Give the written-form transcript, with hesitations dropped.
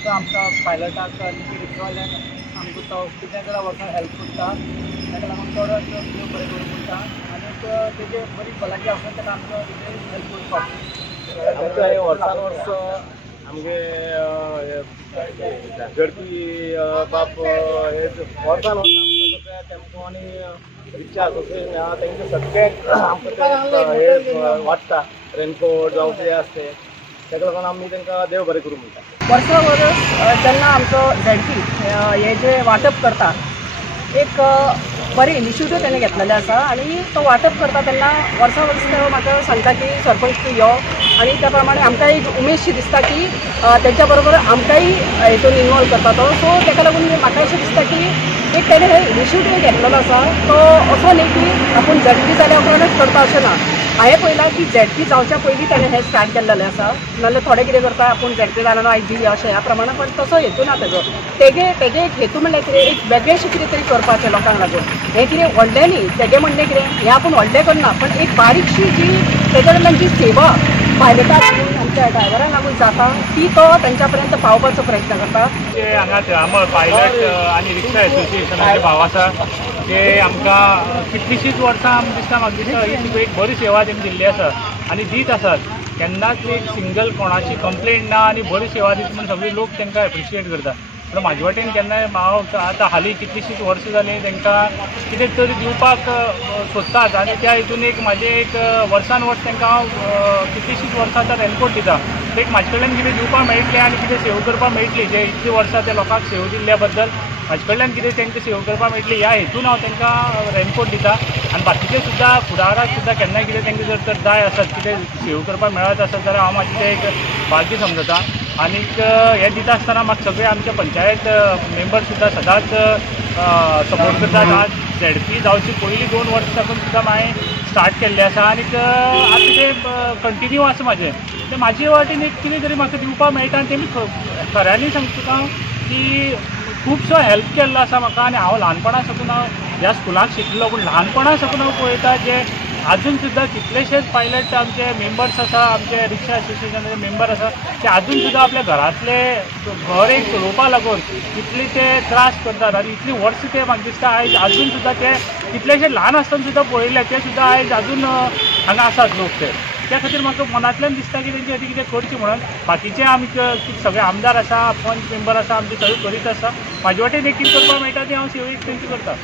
वर्सां आमकां पायलटाक आनी रिक्षावाल्यांक आमकां तो कितें जाल्यार वर्सां हेल्प करता, ताका लागून चड देव बरें करूं म्हणटा आनी तेजे बरी भलायकी आसा ताका आमकां हेल्प करपाक आमकां हे वर्सान वर्स आमगे झडपी बाप हे वर्सान वर्स आमकां सगळ्या टॅम्पो आनी रिक्षा असोसिएशन आहा तेंचे सगळ्यांक आमकां हे वाडटा रेनकोट जावं कितें आसता ताका लागून आमी तांकां देव बरें करूं म्हणटा। वर्सा वर्स जेन्ना आमचो झेडपी हे जे वांटप करता एक बरें इनिशिएटीव तेणें घेतलेलें आसा आनी तो वांटप करता तेन्ना वर्सा वर्स तो म्हाका सांगता की सरपंच तूं यो आनी त्या प्रमाणे आमकां एक उमेदशी दिसता की तेच्या बरोबर आमकांय हितून इनवॉल्व करता तो, सो ताका लागून म्हाका अशें दिसता की एक तेणें हे इनिशिएटीव घेतलेलो आसा तो असो न्ही की आपूण झेडपी जाल्या उपरांतच करता अशें ना। हांवें पळयलां की झेडपी जावच्या पयलीं ताणें हें स्टार्ट केल्लेलें आसा, नाजाल्यार थोडे कितें करता आपूण झेडपी जालो आयज दिया अशें ह्या प्रमाणे, पण तसो हेतू ना तेजो तेगे एक हेतू म्हणल्यार कितें एक वेगळेंशें कितें तरी करपाचें लोकांक लागून। हें कितें व्हडलें न्ही, तेगे म्हणणें कितें हें आपूण व्हडलें करना, पण एक बारीकशी जी तेजे कडल्यान जी सेवा पायलटाक लागून आमच्या ड्रायव्हरांक लागून जाता ती तो तेंच्या पर्यंत पावपाचो प्रयत्न करता। जे हांगा पायलट आनी रिक्षा एसोसिएशनाचे भाव आसा ते आमकां कितलींशींच वर्सां दिसता म्हाका दिसता ही एक बरी सेवा तेमी दिल्ली आसा आनी दीत आसात। केन्नाच एक सिंगल कोणाची कंप्लेंट ना आनी बरी सेवा दिता म्हण सगळे लोक तांकां एप्रिशिएट करता। पण म्हाजे वाटेन केन्नाय हांव आतां हालीं कितलींशींच वर्सां जालीं तांकां कितें तरी दिवपाक सोदतात आनी त्या हितून एक म्हाजें एक वर्सान वर्स तांकां हांव कितलींशींच वर्सां आतां रेनकोट दिता। एक म्हाजे कडल्यान कितें दिवपाक मेळटलें आनी कितें सेवा करपाक मेळटली जे इतलीं वर्सां त्या लोकांक सेवा दिल्ल्या बद्दल म्हाजे कडल्यान कितें तांकां सेवा करपाक मेळटली ह्या हेतून हांव तांकां रेनकोट दिता। आनी बाकीचे सुद्दां फुडाराक सुद्दां केन्नाय कितें तांकां जर तर जाय आसत कितें सेवा करपाक मेळत आसत जाल्यार हांव म्हाजें तें एक भाग्य समजता। आनीक हें दिता आसतना म्हाका सगळे आमचे पंचायत मेंबर सुद्दां सदांच सपोर्ट करतात। आज झेडपी जावची पयलीं 2 वर्सां साकून सुद्दां हांवें स्टार्ट केल्लें आसा आनीक आतां तें कंटिन्यू आसा म्हाजें। तें म्हाजे वाटेन एक कितें तरी म्हाका दिवपाक मेळटा आनी तेमी खऱ्यांनी सांगता तुका की खूबसो हेल्प केल्लो आसा म्हाका। आनी हांव ल्हानपणा साकून हांव ह्या स्कुलाक शिकलो, पूण ल्हानपणा साकून हांव पळयता जे अजून सुद्दां कितलेशेच पायलट आमचे मेंबर्स आसा, आमचे रिक्षा एसोसिएशनाचे मेंबर आसा ते अजून सुद्दां आपल्या घरांतले घर एक चलोवपा लागून कितले ते त्रास करतात आनी इतलीं वर्सां ते म्हाका दिसता आयज अजून सुद्दां ते कितलेशे ल्हान आसतना सुद्दां पळयले ते सुद्दां आयज अजून हांगा आसात लोक ते। त्या खातीर म्हाका मनांतल्यान दिसता की तेंचे खातीर कितें करचें म्हणून। बाकीचे आमचे सगळे आमदार आसा, पंच मेंबर आसा, आमचे सगळे करीत आसा। म्हाजे वाटेन एक कितें करपाक मेळटा तें हांव सेवा तेंची करता।